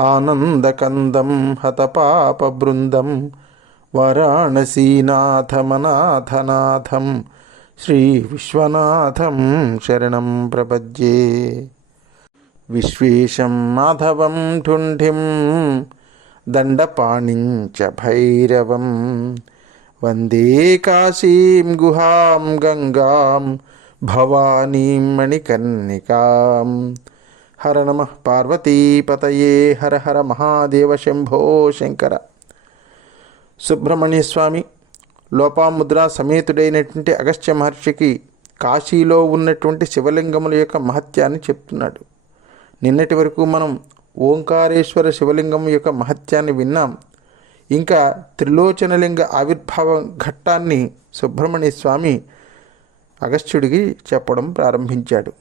ఆనందకందం హతపాపబృందం వారాణసీనాథమనాథనాథం శ్రీ విశ్వనాథం శరణం ప్రపద్యే. విశ్వేశం మాధవం ఠుంఠిం దండపాణిం చ భైరవం వందే కాశీం గుహాం గంగాం భవానీం మణికర్ణికాం హర నమ పార్వతీపతయే హర హర మహాదేవ శంభో శంకర. సుబ్రహ్మణ్య స్వామి లోపాముద్ర సమేతుడైనటువంటి అగస్త్య మహర్షికి కాశీలో ఉన్నటువంటి శివలింగముల యొక్క మహత్యాన్ని చెప్తున్నాడు. నిన్నటి వరకు మనం ఓంకారేశ్వర శివలింగం యొక్క మహత్యాన్ని విన్నాం. ఇంకా త్రిలోచనలింగ ఆవిర్భావం ఘట్టాన్ని సుబ్రహ్మణ్య స్వామి అగస్త్యుడికి చెప్పడం ప్రారంభించాడు.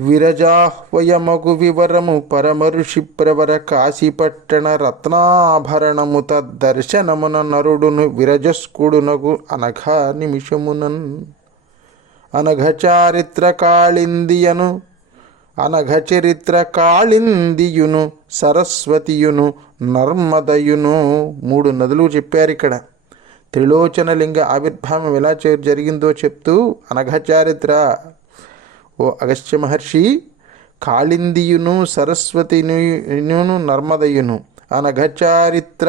విరజాహ్వయమగు వివరము పరమఋషి ప్రవర కాశీపట్టణ రత్నాభరణము తద్దర్శనమున నరుడును విరజస్కుడునగు అనఘ నిమిషమునన్. అనఘ చారిత్ర కాళిందియను అనఘ చరిత్ర కాళిందియును సరస్వతియును నర్మదయును మూడు నదులు చెప్పారు ఇక్కడ. త్రిలోచనలింగ ఆవిర్భావం ఎలా జరిగిందో చెప్తూ అనఘ చారిత్ర ఓ అగస్త్య మహర్షి కాళిందియును సరస్వతియును నర్మదయును అనఘచారిత్ర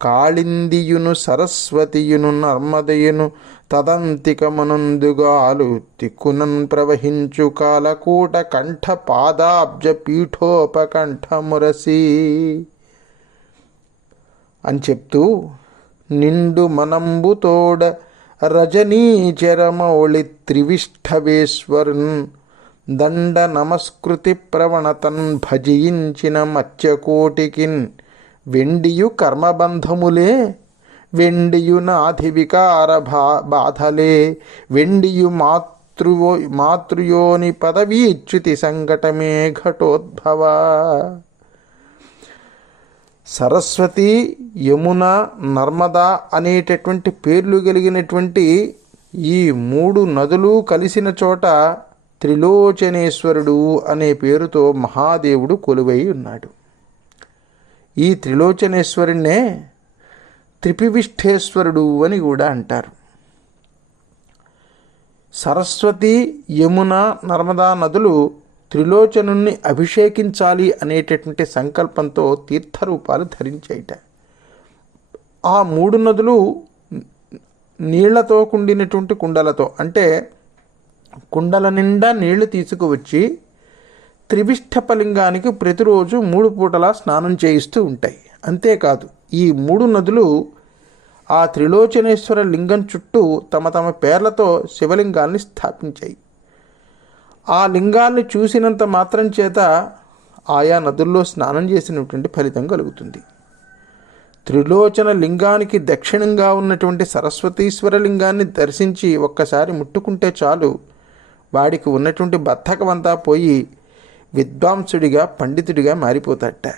కాళిందియును సరస్వతియును నర్మదయును తదంతికమనందుగాలు తిక్కునన్ ప్రవహించు కాలకూట కంఠ పాదాబ్జ పీఠోపకంఠ మురసి అని చెప్తూ నిండు మనంబుతోడ రజనీచరమౌళి త్రివిష్ఠవేశ్వరున్ దండ నమస్కృతి ప్రవణతన్ భజించిన మత్స్యకోటికిన్. వెండియు కర్మబంధములే వెండియు నాధి వికార బాధలే వెండియు మాతృవో మాతృయోని పదవీచ్యుతి సంకటమే ఘటోద్భవ. సరస్వతి యమున నర్మదా అనేటటువంటి పేర్లు కలిగినటువంటి ఈ మూడు నదులు కలిసిన చోట త్రిలోచనేశ్వరుడు అనే పేరుతో మహాదేవుడు కొలువై ఉన్నాడు. ఈ త్రిలోచనేశ్వరుణ్ణే త్రిపివిష్ఠేశ్వరుడు అని కూడా అంటారు. సరస్వతి యమున నర్మదా నదులు త్రిలోచనుణ్ణి అభిషేకించాలి అనేటటువంటి సంకల్పంతో తీర్థరూపాలు ధరించేయట ఆ మూడు నదులు నీళ్ళతో కుండినటువంటి కుండలతో అంటే కుండల నిండా నీళ్ళు తీసుకువచ్చి త్రివిష్టపలింగానికి ప్రతిరోజు మూడు పూటలా స్నానం చేయిస్తూ ఉంటాయి. అంతేకాదు ఈ మూడు నదులు ఆ త్రిలోచనేశ్వర లింగం చుట్టూ తమ తమ పేర్లతో శివలింగాల్ని స్థాపించాయి. ఆ లింగాల్ని చూసినంత మాత్రం చేత ఆయా నదుల్లో స్నానం చేసినటువంటి ఫలితం కలుగుతుంది. త్రిలోచన లింగానికి దక్షిణంగా ఉన్నటువంటి సరస్వతీశ్వర లింగాన్ని దర్శించి ఒక్కసారి ముట్టుకుంటే చాలు వాడికి ఉన్నటువంటి బద్ధకమంతా పోయి విద్వాంసుడిగా పండితుడిగా మారిపోతాడట.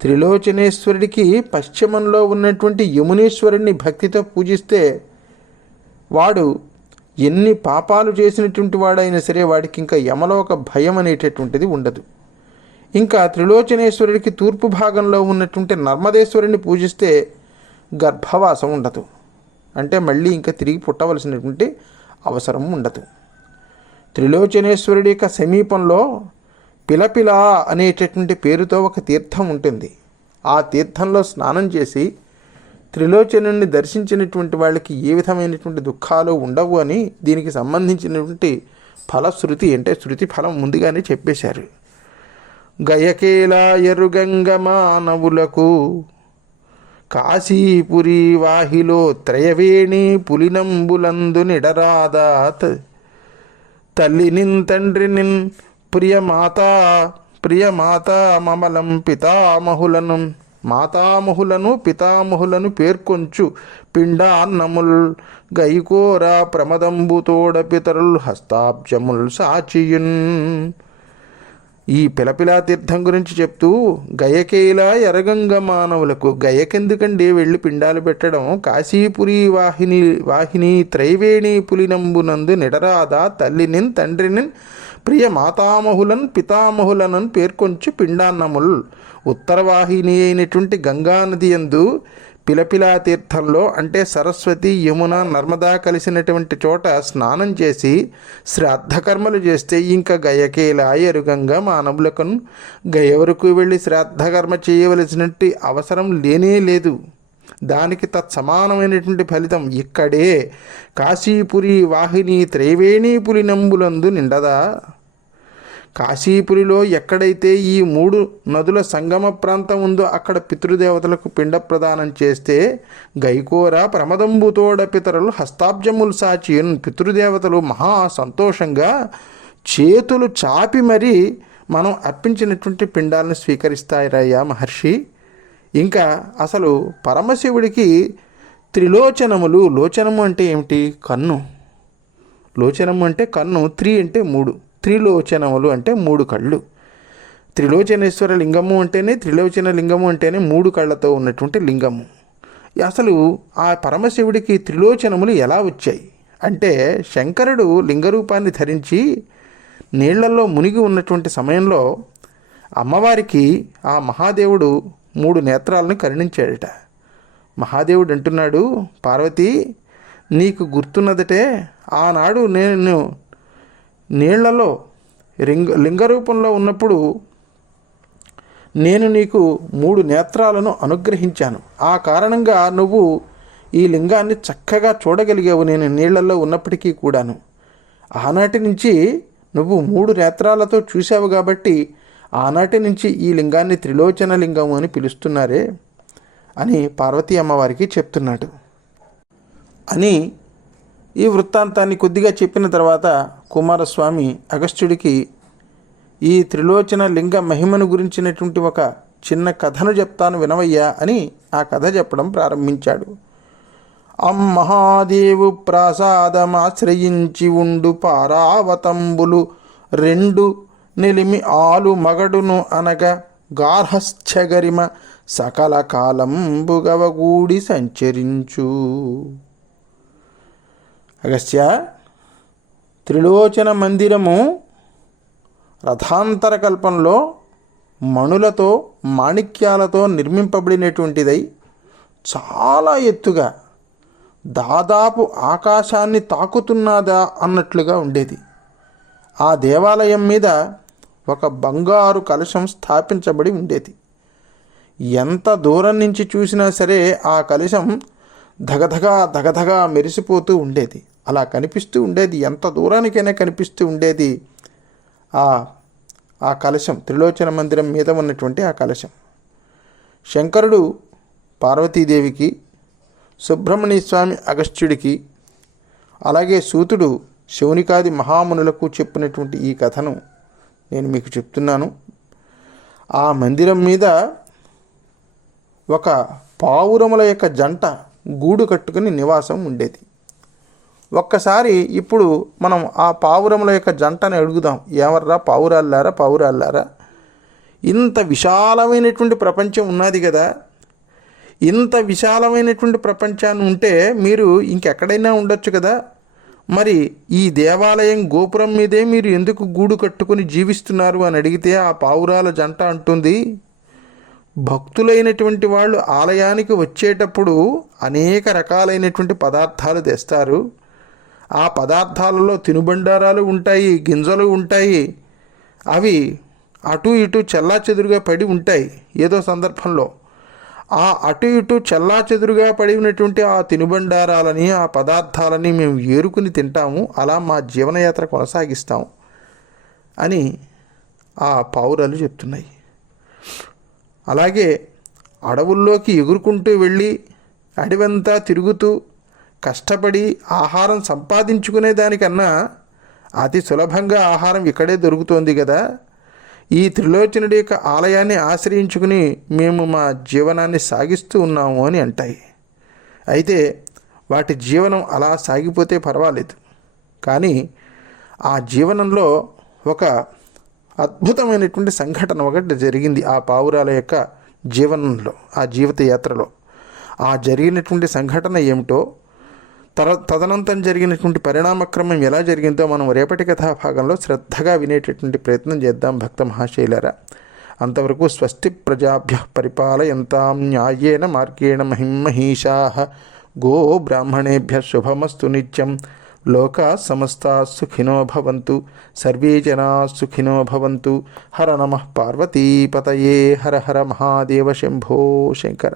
త్రిలోచనేశ్వరుడికి పశ్చిమంలో ఉన్నటువంటి యమునేశ్వరుడిని భక్తితో పూజిస్తే వాడు ఎన్ని పాపాలు చేసినటువంటి వాడైనా సరే వాడికి ఇంకా యమలోక భయం అనేటటువంటిది ఉండదు. ఇంకా త్రిలోచనేశ్వరుడికి తూర్పు భాగంలో ఉన్నటువంటి నర్మదేశ్వరుని పూజిస్తే గర్భవాసం ఉండదు. అంటే మళ్ళీ ఇంకా తిరిగి పుట్టవలసినటువంటి అవసరం ఉండదు. త్రిలోచనేశ్వరుడి యొక్క సమీపంలో పిలపిల అనేటటువంటి పేరుతో ఒక తీర్థం ఉంటుంది. ఆ తీర్థంలో స్నానం చేసి త్రిలోచనుని దర్శించినటువంటి వాళ్ళకి ఏ విధమైనటువంటి దుఃఖాలు ఉండవు అని దీనికి సంబంధించినటువంటి ఫలశ్రుతి అంటే శృతి ఫలం ముందుగానే చెప్పేశారు. గయకేలా ఎరుగంగ మానవులకు కాశీపురి వాహిలో త్రయవేణి పులినంబులందు నిడరాదాత్ తల్లినిన్ తండ్రినిన్ ప్రియమాత ప్రియమాత మమలం పితామహులను మాతామహులను పితామహులను పేర్కొంచు. పిండాన్నముల్ గైకోర ప్రమదంబుతోడ పితరుల్ హస్తాబ్జముల్ సాచియున్. ఈ పిలపిలా తీర్థం గురించి చెప్తూ గయకేలా ఎరగంగ మానవులకు గయకెందుకండి వెళ్ళి పిండాలు పెట్టడం? కాశీపురి వాహిని వాహిని త్రైవేణి పులినంబునందు నిడరాదా తల్లినిన్ తండ్రినిన్ ప్రియ మాతామహులన్ పితామహులనన్ పేర్కొంచి పిండాన్నముల్. ఉత్తరవాహిని అయినటువంటి గంగానది యందు పిలపిలా తీర్థంలో అంటే సరస్వతి యమున నర్మదా కలిసినటువంటి చోట స్నానం చేసి శ్రాద్ధకర్మలు చేస్తే ఇంకా గయకేలా ఎరుగంగా మానవులకు గయ వరకు వెళ్ళి శ్రాద్ధకర్మ చేయవలసినట్టు అవసరం లేనే లేదు. దానికి తత్సమానమైనటువంటి ఫలితం ఇక్కడే. కాశీపురి వాహిని త్రైవేణి పులినంబులందు నిండదా? కాశీపురిలో ఎక్కడైతే ఈ మూడు నదుల సంగమ ప్రాంతం ఉందో అక్కడ పితృదేవతలకు పిండ ప్రదానం చేస్తే గైకోర ప్రమదంబుతోడ పితరులు హస్తాబ్జములు సాచియన్ పితృదేవతలు మహా సంతోషంగా చేతులు చాపి మరీ మనం అర్పించినటువంటి పిండాలను స్వీకరిస్తారయ్యా మహర్షి. ఇంకా అసలు పరమశివుడికి త్రిలోచనములు లోచనము అంటే ఏమిటి? కన్ను. లోచనము అంటే కన్ను త్రీ అంటే మూడు. త్రిలోచనములు అంటే మూడు కళ్ళు. త్రిలోచనేశ్వర లింగము అంటేనే త్రిలోచన లింగము అంటేనే మూడు కళ్ళతో ఉన్నటువంటి లింగము. అసలు ఆ పరమశివుడికి త్రిలోచనములు ఎలా వచ్చాయి? అంటే శంకరుడు లింగరూపాన్ని ధరించి నీళ్ళలో మునిగి ఉన్నటువంటి సమయంలో అమ్మవారికి ఆ మహాదేవుడు మూడు నేత్రాలను కరుణించాడట. మహాదేవుడు అంటున్నాడు పార్వతి నీకు గుర్తున్నదటే ఆనాడు నేను నీళ్ళలో లింగ లింగరూపంలో ఉన్నప్పుడు నేను నీకు మూడు నేత్రాలను అనుగ్రహించాను. ఆ కారణంగా నువ్వు ఈ లింగాన్ని చక్కగా చూడగలిగావు నేను నీళ్ళలో ఉన్నప్పటికీ కూడాను. ఆనాటి నుంచి నువ్వు మూడు నేత్రాలతో చూసావు కాబట్టి ఆనాటి నుంచి ఈ లింగాన్ని త్రిలోచన లింగము అని పిలుస్తున్నారే అని పార్వతీ అమ్మవారికి చెప్తున్నాడు. అని ఈ వృత్తాంతాన్ని కొద్దిగా చెప్పిన తర్వాత కుమారస్వామి అగస్త్యుడికి ఈ త్రిలోచన లింగ మహిమను గురించినటువంటి ఒక చిన్న కథను చెప్తాను వినవయ్యా అని ఆ కథ చెప్పడం ప్రారంభించాడు. అమ్మహాదేవు ప్రాసాదమాశ్రయించి ఉండు పారావతంబులు రెండు నిలిమి ఆలు మగడును అనగా గార్హస్థ్యగరిమ సకల కాలంబుగవగూడి సంచరించు. అగస్త్య త్రిలోచన మందిరము రథాంతర కల్పంలో మణులతో మాణిక్యాలతో నిర్మింపబడినటువంటిదై చాలా ఎత్తుగా దాదాపు ఆకాశాన్ని తాకుతున్నదా అన్నట్లుగా ఉండేది. ఆ దేవాలయం మీద ఒక బంగారు కలశం స్థాపించబడి ఉండేది. ఎంత దూరం నుంచి చూసినా సరే ఆ కలశం ధగధగా ధగధగా మెరిసిపోతూ ఉండేది. అలా కనిపిస్తూ ఉండేది. ఎంత దూరానికైనా కనిపిస్తూ ఉండేది ఆ ఆ కలశం. త్రిలోచన మందిరం మీద ఉన్నటువంటి ఆ కలశం. శంకరుడు పార్వతీదేవికి సుబ్రహ్మణ్య స్వామి అగస్త్యుడికి అలాగే సూతుడు శౌనికాది మహామునులకు చెప్పినటువంటి ఈ కథను నేను మీకు చెప్తున్నాను. ఆ మందిరం మీద ఒక పావురముల యొక్క జంట గూడు కట్టుకుని నివాసం ఉండేది. ఒక్కసారి ఇప్పుడు మనం ఆ పావురముల యొక్క జంటను అడుగుదాం ఏమర్రా? పావురాల్లారా పావురాల్లారా ఇంత విశాలమైనటువంటి ప్రపంచం ఉన్నది కదా. ఇంత విశాలమైనటువంటి ప్రపంచాన్ని ఉంటే మీరు ఇంకెక్కడైనా ఉండొచ్చు కదా. మరి ఈ దేవాలయం గోపురం మీదే మీరు ఎందుకు గూడు కట్టుకొని జీవిస్తున్నారు అని అడిగితే ఆ పావురాల జంట అంటుంది భక్తులైనటువంటి వాళ్ళు ఆలయానికి వచ్చేటప్పుడు అనేక రకాలైనటువంటి పదార్థాలు తెస్తారు. ఆ పదార్థాలలో తినుబండారాలు ఉంటాయి గింజలు ఉంటాయి. అవి అటు ఇటు చెల్లా చెదురుగా పడి ఉంటాయి. ఏదో సందర్భంలో ఆ అటు ఇటు చెల్లా చెదురుగా పడి ఉన్నటువంటి ఆ తినుబండారాలని ఆ పదార్థాలని మేము ఏరుకుని తింటాము. అలా మా జీవనయాత్ర కొనసాగిస్తాము అని ఆ పావురాలు చెప్తున్నాయి. అలాగే అడవుల్లోకి ఎగురుకుంటూ వెళ్ళి అడవంతా తిరుగుతూ కష్టపడి ఆహారం సంపాదించుకునే దానికన్నా అతి సులభంగా ఆహారం ఇక్కడే దొరుకుతోంది కదా ఈ త్రిలోచనుడి యొక్క ఆలయాన్ని ఆశ్రయించుకుని మేము మా జీవనాన్ని సాగిస్తూ ఉన్నాము అని అంటాయి. అయితే వాటి జీవనం అలా సాగిపోతే పర్వాలేదు. కానీ ఆ జీవనంలో ఒక అద్భుతమైనటువంటి సంఘటన ఒకటి జరిగింది ఆ పావురాల యొక్క జీవనంలో ఆ జీవిత యాత్రలో ఆ జరిగినటువంటి సంఘటన ఏమిటో తర తదనంతరం జరిగినటువంటి పరిణామక్రమం ఎలా జరిగిందో మనం రేపటి కథా భాగంలో శ్రద్ధగా వినేటటువంటి ప్రయత్నం చేద్దాం భక్త మహాశైలరా. అంతవరకు స్వస్తి ప్రజాభ్య పరిపాలయంతాం న్యాయేన మార్గేణ మహిమహీషా గో బ్రాహ్మణేభ్య శుభమస్తు నిత్యం. లోకా సమస్తా సుఖినో భవంతు. సర్వే జనా సుఖినో భవంతు. హర నమ పార్వతీపతయే. హర హర మహాదేవ శంభో శంకర.